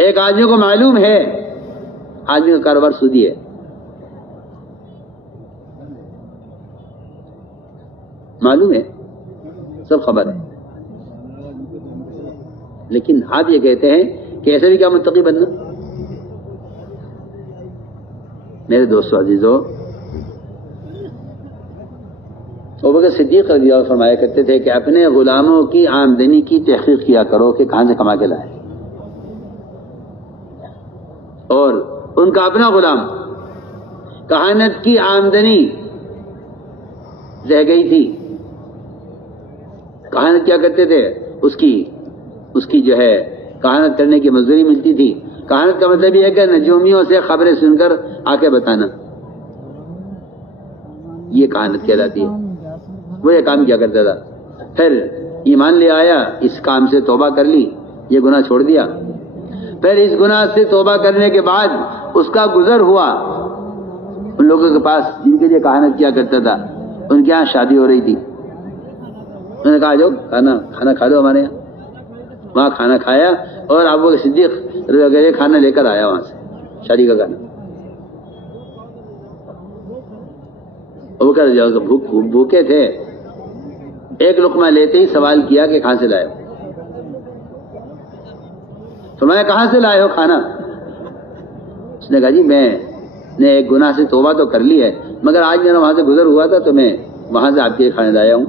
ایک آدمی کو معلوم ہے آدمی کا کاروبار سودی ہے، معلوم ہے، سب خبر ہے، لیکن آپ یہ کہتے ہیں کہ ایسے بھی کیا متقی بننا؟ میرے دوستو عزیزو، ابوبکر صدیق رضی اللہ عنہ فرمایا کرتے تھے کہ اپنے غلاموں کی آمدنی کی تحقیق کیا کرو کہ کہاں سے کما کے لائے. اور ان کا اپنا غلام کہانت کی آمدنی رہ گئی تھی، کہانت کیا کرتے تھے، اس کی جو ہے کہانت کرنے کی مزدوری ملتی تھی. کہانت کا مطلب یہ ہے کہ نجومیوں سے خبریں سن کر آ کے بتانا، یہ کہانت کہلاتی ہے. وہ یہ کام کیا کرتا تھا، پھر ایمان لے آیا، اس کام سے توبہ کر لی، یہ گناہ چھوڑ دیا. پھر اس گناہ سے توبہ کرنے کے بعد اس کا گزر ہوا ان لوگوں کے پاس جن کے لیے کہانت کیا کرتا تھا، ان کے یہاں شادی ہو رہی تھی. انہوں نے کہا جو کھانا کھا لو ہمارے یہاں. وہاں کھانا کھایا اور ابو بکر صدیق وغیرہ کھانا لے کر آیا وہاں سے، شادی کا کھانا. ابو بکر بھوکے تھے، ایک لقمہ لیتے ہی سوال کیا کہ کہاں سے لائے ہو؟ فرمایا کہاں سے لائے ہو کھانا؟ اس نے کہا جی میں نے ایک گناہ سے توبہ تو کر لی ہے، مگر آج میرا وہاں سے گزر ہوا تھا تو میں وہاں سے آپ کے کھانے لایا ہوں.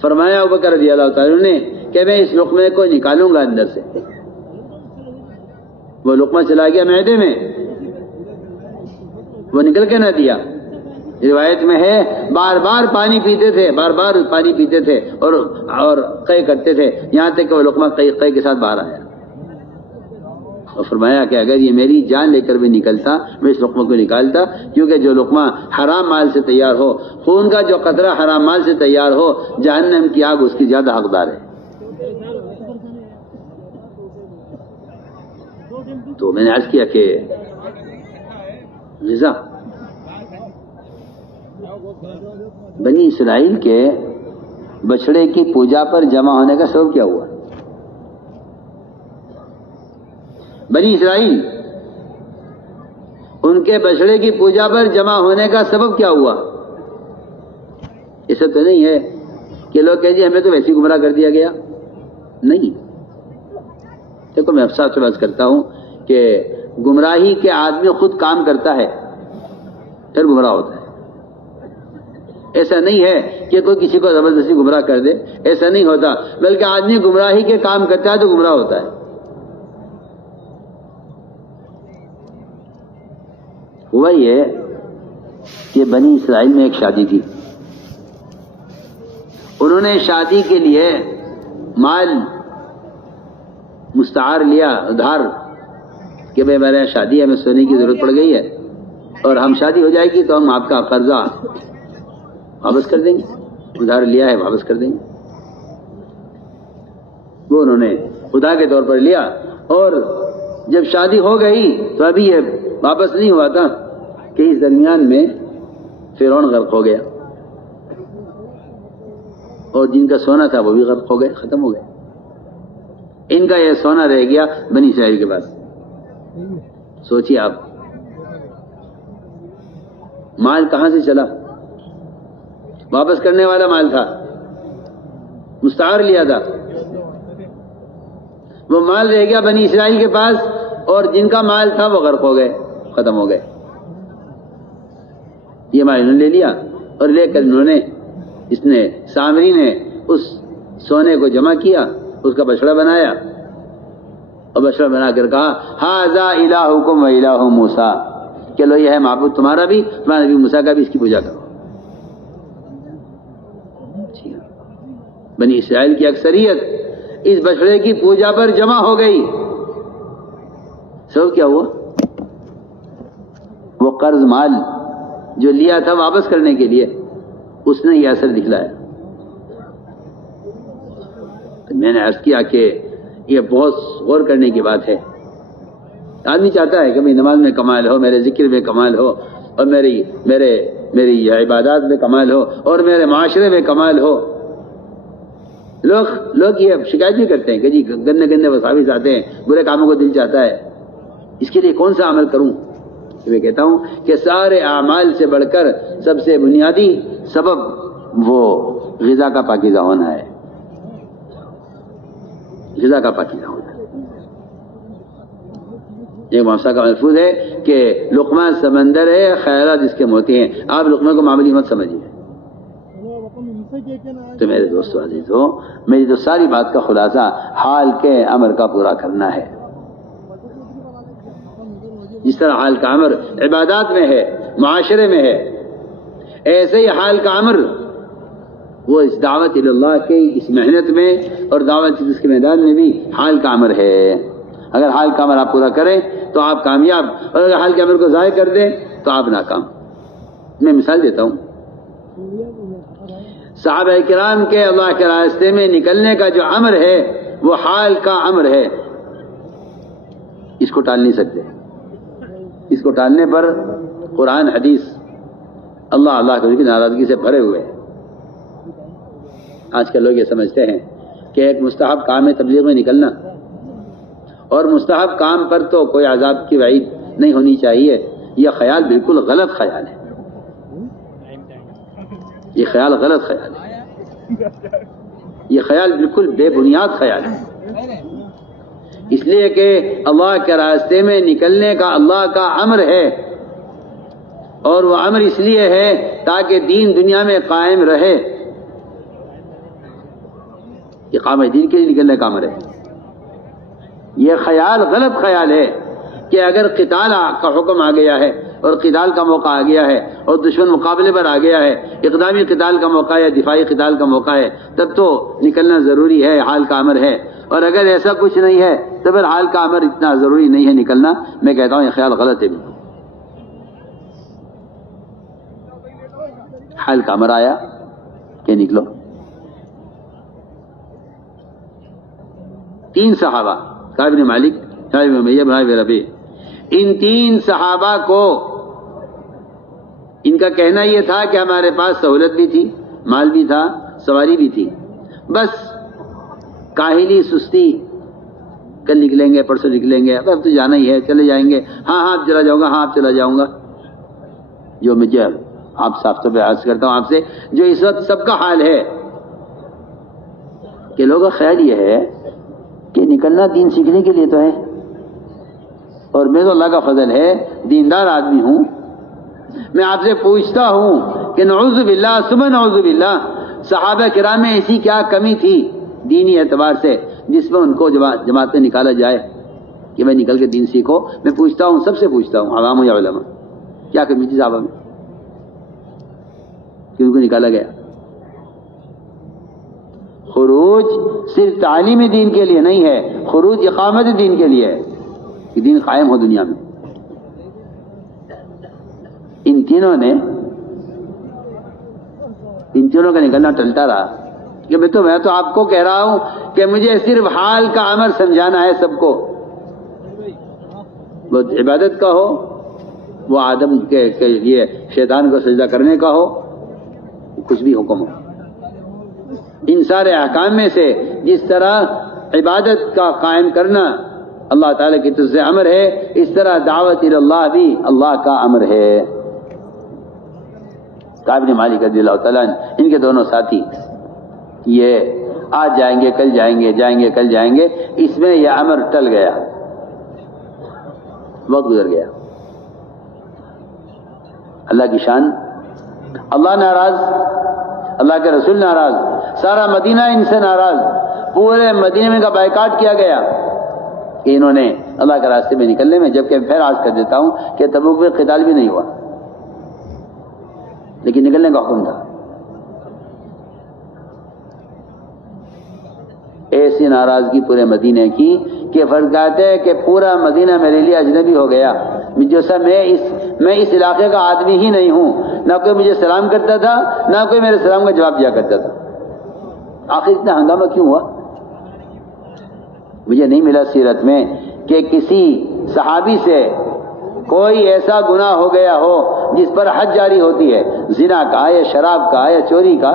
فرمایا ابو بکر رضی اللہ تعالیٰ نے کہ میں اس لقمے کو نکالوں گا اندر سے. وہ لقمہ چلا گیا معدے میں، وہ نکل کے نہ دیا. روایت میں ہے بار بار پانی پیتے تھے اور قے کرتے تھے، یہاں تک کہ وہ لقمہ قے کے ساتھ باہر آیا. اور فرمایا کہ اگر یہ میری جان لے کر بھی نکلتا میں اس لقمہ کو نکالتا، کیونکہ جو لقمہ حرام مال سے تیار ہو، خون کا جو قطرہ حرام مال سے تیار ہو، جہنم کی آگ اس کی زیادہ حقدار ہے. تو میں نے عرض کیا کہ غذا بنی اسرائیل کے بچڑے کی پوجا پر جمع ہونے کا سبب کیا ہوا؟ بنی اسرائیل ان کے بچڑے کی پوجا پر جمع ہونے کا سبب کیا ہوا؟ ایسا تو نہیں ہے کہ لوگ کہیں جی ہمیں تو ویسے گمراہ کر دیا گیا. نہیں، دیکھو میں افسوس سے بات کرتا ہوں کہ گمراہی کے آدمی خود کام کرتا ہے پھر گمراہ ہوتا ہے. ایسا نہیں ہے کہ کوئی کسی کو زبردستی گمراہ کر دے، ایسا نہیں ہوتا، بلکہ آدمی گمراہی کے کام کرتا ہے تو گمراہ ہوتا ہے. ہوا یہ کہ بنی اسرائیل میں ایک شادی تھی، انہوں نے شادی کے لیے مال مستعار لیا، ادھار، کہ بھائی میرے یہاں شادی ہے، ہمیں سونے کی ضرورت پڑ گئی ہے اور ہم شادی ہو جائے گی تو ہم آپ کا قرضہ واپس کر دیں گے، ادھار لیا ہے واپس کر دیں گے. وہ انہوں نے خدا کے طور پر لیا، اور جب شادی ہو گئی تو ابھی یہ واپس نہیں ہوا تھا کہ اس درمیان میں فرعون غرق ہو گیا، اور جن کا سونا تھا وہ بھی غرق ہو گئے، ختم ہو گئے. ان کا یہ سونا رہ گیا بنی اسرائیل کے پاس. سوچیے آپ، مال کہاں سے چلا؟ واپس کرنے والا مال تھا، مستعار لیا تھا، وہ مال رہ گیا بنی اسرائیل کے پاس، اور جن کا مال تھا وہ غرق ہو گئے، ختم ہو گئے. یہ مال انہوں نے لے لیا، اور لے کر انہوں نے سامری نے اس سونے کو جمع کیا، اس کا بچڑا بنایا، اور بچڑا بنا کر کہا ھذا الہکم و الہ موسیٰ، کہ لو یہ ہے معبود تمہارا بھی، تمہارا نبی موسیٰ کا بھی، اس کی پوجا کرو. بنی اسرائیل کی اکثریت اس بچڑے کی پوجا پر جمع ہو گئی. سب کیا ہوا؟ وہ قرض مال جو لیا تھا واپس کرنے کے لیے، اس نے یہ اثر دکھلایا. میں نے عرض کیا کہ یہ بہت غور کرنے کی بات ہے. آدمی چاہتا ہے کہ میری نماز میں کمال ہو، میرے ذکر میں کمال ہو، اور میری عبادات میں کمال ہو، اور میرے معاشرے میں کمال ہو، لوگ یہ شکایت بھی کرتے ہیں کہ جی گندے گندے وساوس آتے ہیں، برے کاموں کو دل چاہتا ہے، اس کے لیے کون سا عمل کروں؟ میں کہتا ہوں کہ سارے اعمال سے بڑھ کر سب سے بنیادی سبب وہ غذا کا پاکیزہ ہونا ہے، غذا کا پاکیزہ ہونا ہے۔ ایک محافظہ کا ملفوظ ہے کہ لقمہ سمندر ہے، خیالات اس کے موتی ہیں، آپ لقمہ کو معمولی مت سمجھیے۔ تو میرے دوستو عزیزو، میری تو ساری بات کا خلاصہ حال کے امر کا پورا کرنا ہے۔ جس طرح حال کا امر عبادات میں ہے، معاشرے میں ہے، ایسے ہی حال کا امر وہ اس دعوت اللہ کے اس محنت میں اور دعوت اس کے میدان میں بھی حال کا امر ہے۔ اگر حال کا امر آپ پورا کریں تو آپ کامیاب، اور اگر حال کے امر کو ضائع کر دیں تو آپ ناکام۔ میں مثال دیتا ہوں، صحابہ کرام کے اللہ کے راستے میں نکلنے کا جو امر ہے وہ حال کا امر ہے، اس کو ٹال نہیں سکتے۔ اس کو ٹالنے پر قرآن حدیث اللہ کی ناراضگی سے بھرے ہوئے ہیں۔ آج کل لوگ یہ سمجھتے ہیں کہ ایک مستحب کام ہے تبلیغ میں نکلنا، اور مستحب کام پر تو کوئی عذاب کی وعید نہیں ہونی چاہیے۔ یہ خیال بالکل غلط خیال ہے، یہ خیال غلط خیال ہے، یہ خیال بالکل بے بنیاد خیال ہے۔ اس لیے کہ اللہ کے راستے میں نکلنے کا اللہ کا امر ہے، اور وہ امر اس لیے ہے تاکہ دین دنیا میں قائم رہے۔ اقامت دین کے لیے نکلنے کا امر ہے۔ یہ خیال غلط خیال ہے کہ اگر قتال کا حکم آ گیا ہے اور قتال کا موقع آ گیا ہے اور دشمن مقابلے پر آ گیا ہے، اقدامی قتال کا موقع یا دفاعی قتال کا موقع ہے، تب تو نکلنا ضروری ہے، حال کا امر ہے۔ اور اگر ایسا کچھ نہیں ہے تو پھر حال کا امر اتنا ضروری نہیں ہے نکلنا۔ میں کہتا ہوں یہ خیال غلط ہے۔ حال کا امر آیا کہ نکلو۔ 3 صحابہ، کعب بن مالک، سعید بن امیہ، بن ربیع، ان 3 صحابہ کو ان کا کہنا یہ تھا کہ ہمارے پاس سہولت بھی تھی، مال بھی تھا، سواری بھی تھی، بس کاہلی سستی، کل نکلیں گے، پرسوں نکلیں گے، اب تو جانا ہی ہے، چلے جائیں گے، ہاں آپ چلا جاؤں گا، ہاں آپ چلا جاؤں گا۔ جو مجھے آپ صاف طور پہ عرض کرتا ہوں آپ سے، جو اس وقت سب کا حال ہے کہ لوگوں کا خیال یہ ہے کہ نکلنا دین سیکھنے کے لیے تو ہے، اور میں تو اللہ کا فضل ہے دیندار آدمی ہوں۔ میں آپ سے پوچھتا ہوں کہ نعوذ باللہ ثم نعوذ باللہ، صحابہ کرام میں ایسی کیا کمی تھی دینی اعتبار سے جس میں ان کو جماعت میں نکالا جائے کہ میں نکل کے دین سیکھو؟ میں پوچھتا ہوں، سب سے پوچھتا ہوں، عوام یا علماء، کیا کمی تھی صحابہ میں کہ ان کو نکالا گیا؟ خروج صرف تعلیمی دین کے لیے نہیں ہے، خروج اقامت دین کے لیے ہے کہ دین قائم ہو دنیا میں۔ ان تینوں کا نکلنا ٹلتا رہا کہ میں تو آپ کو کہہ رہا ہوں کہ مجھے صرف حال کا امر سمجھانا ہے سب کو، وہ عبادت کا ہو، وہ آدم کے لیے شیطان کو سجدہ کرنے کا ہو، کچھ بھی حکم ہو۔ ان سارے احکام میں سے جس طرح عبادت کا قائم کرنا اللہ تعالیٰ کی طرف سے امر ہے، اس طرح دعوت اللہ بھی اللہ کا امر ہے۔ کعب بن مالک رضی اللہ تعالیٰ عنہ، ان کے دونوں ساتھی، یہ آج جائیں گے، کل جائیں گے، جائیں گے، کل جائیں گے، اس میں یہ امر ٹل گیا، وقت گزر گیا۔ اللہ کی شان، اللہ ناراض، اللہ کے رسول ناراض، سارا مدینہ ان سے ناراض، پورے مدینہ میں کا بائیکاٹ کیا گیا کہ انہوں نے اللہ کے راستے میں نکلنے میں، جبکہ پھر عرض کر دیتا ہوں کہ تبوک میں قتال بھی نہیں ہوا لیکن نکلنے کا حکم تھا۔ ایسی ناراضگی پورے مدینے کی کہ فرض کہتے ہیں کہ پورا مدینہ میرے لیے اجنبی ہو گیا، جیسا میں اس علاقے کا آدمی ہی نہیں ہوں، نہ کوئی مجھے سلام کرتا تھا، نہ کوئی میرے سلام کا جواب دیا کرتا تھا۔ آخر اتنا ہنگامہ کیوں ہوا؟ مجھے نہیں ملا سیرت میں کہ کسی صحابی سے کوئی ایسا گناہ ہو گیا ہو جس پر حد جاری ہوتی ہے، زنا کا یا شراب کا یا چوری کا،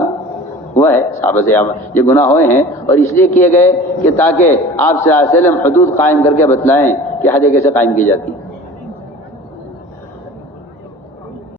ہوا ہے صحابہ سے یہ گناہ ہوئے ہیں، اور اس لیے کیے گئے کہ تاکہ آپ صلی اللہ علیہ وسلم حدود قائم کر کے بتلائیں کہ حدیں کیسے قائم کی جاتی ہیں۔